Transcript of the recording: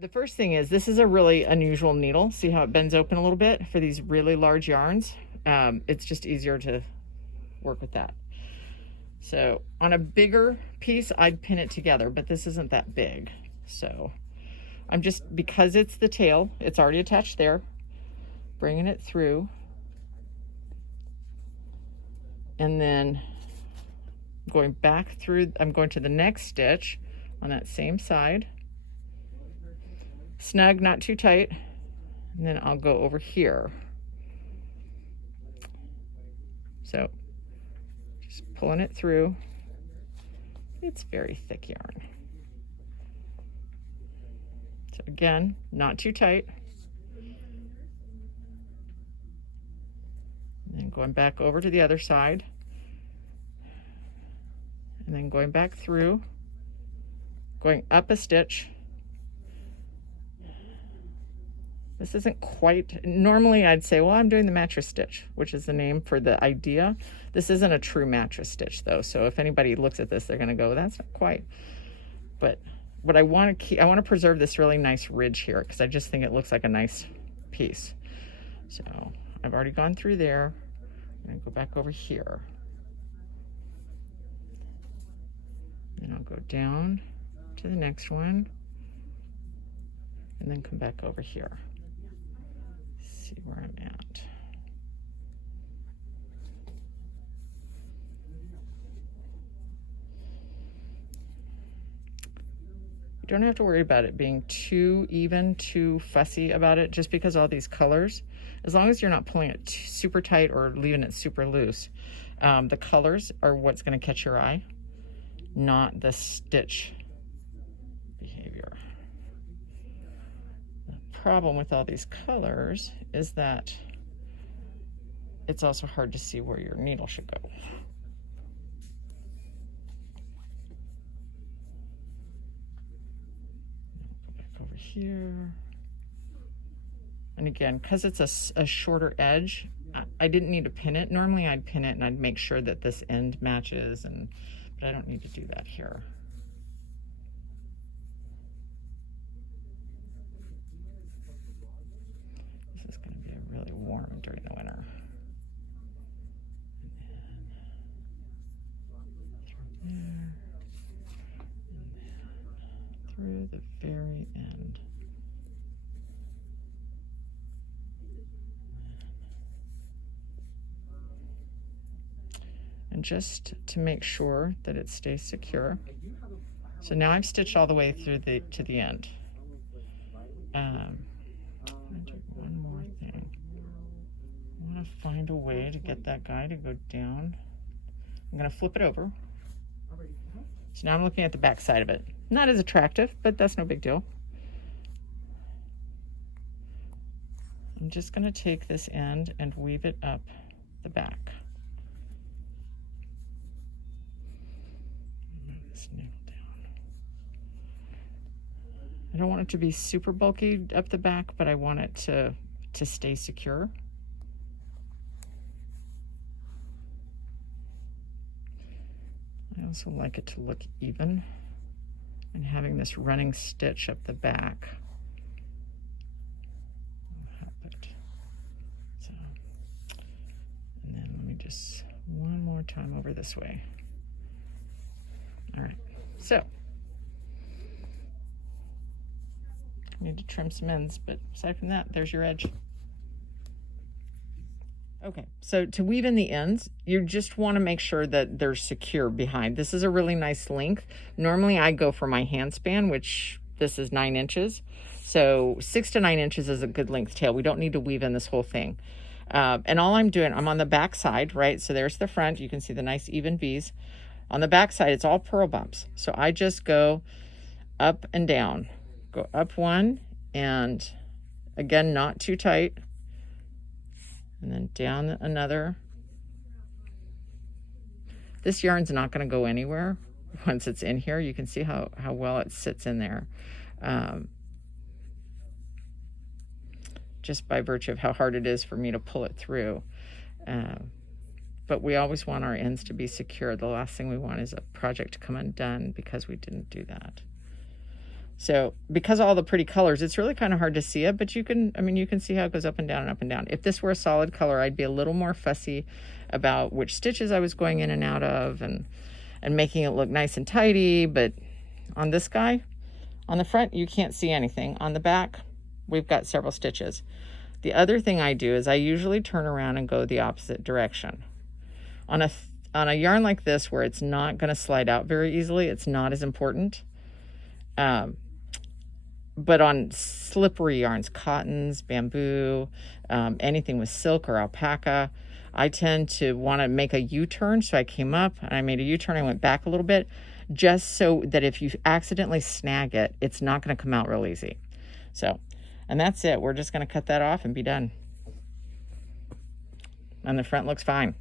The first thing is, this is a really unusual needle. See how it bends open a little bit for these really large yarns? It's just easier to work with that. So on a bigger piece, I'd pin it together, but this isn't that big. So I'm just, because it's the tail, it's already attached there, bringing it through. And then going back through, I'm going to the next stitch on that same side. Snug, not too tight. And then I'll go over here. So just pulling it through. It's very thick yarn. So again, not too tight. And then going back over to the other side. And then going back through, going up a stitch. This isn't quite, normally I'd say, well, I'm doing the mattress stitch, which is the name for the idea. This isn't a true mattress stitch though. So if anybody looks at this, they're gonna go, that's not quite. But what I want to preserve this really nice ridge here because I just think it looks like a nice piece. So I've already gone through there. I'm gonna go back over here. Then I'll go down to the next one and then come back over here. See where I'm at. You don't have to worry about it being too even, too fussy about it, just because all these colors, as long as you're not pulling it super tight or leaving it super loose, the colors are what's going to catch your eye, not the stitch behavior. The problem with all these colors is that it's also hard to see where your needle should go. Go back over here. And again, because it's a shorter edge, I didn't need to pin it. Normally I'd pin it and I'd make sure that this end matches, but I don't need to do that here. This is going to be really warm during the winter. And then through the very end. And just to make sure that it stays secure. So now I've stitched all the way through to the end. I'm gonna do one more thing. I want to find a way to get that guy to go down. I'm gonna flip it over. So now I'm looking at the back side of it. Not as attractive, but that's no big deal. I'm just gonna take this end and weave it up the back. I don't want it to be super bulky up the back, but I want it to stay secure. I also like it to look even, and having this running stitch up the back will help it. So, and then let me just one more time over this way. All right, so I need to trim some ends, but aside from that, there's your edge. Okay, so to weave in the ends, you just want to make sure that they're secure behind. This is a really nice length. Normally I go for my hand span, which this is 9 inches. So 6 to 9 inches is a good length tail. We don't need to weave in this whole thing. And all I'm doing, I'm on the back side, right? So there's the front. You can see the nice even V's. On the back side, it's all purl bumps. So I just go up and down. Go up one, and again, not too tight. And then down another. This yarn's not going to go anywhere once it's in here. You can see how well it sits in there. Just by virtue of how hard it is for me to pull it through. But we always want our ends to be secure. The last thing we want is a project to come undone because we didn't do that. So because of all the pretty colors, it's really kind of hard to see it, but you can, I mean, you can see how it goes up and down and up and down. If this were a solid color, I'd be a little more fussy about which stitches I was going in and out of and making it look nice and tidy. But on this guy, on the front, you can't see anything. On the back, we've got several stitches. The other thing I do is I usually turn around and go the opposite direction. On a yarn like this, where it's not going to slide out very easily, it's not as important. But on slippery yarns, cottons, bamboo, anything with silk or alpaca, I tend to want to make a U-turn. So I came up and I made a U-turn. I went back a little bit, just so that if you accidentally snag it, it's not going to come out real easy. So, and that's it. We're just going to cut that off and be done. And the front looks fine.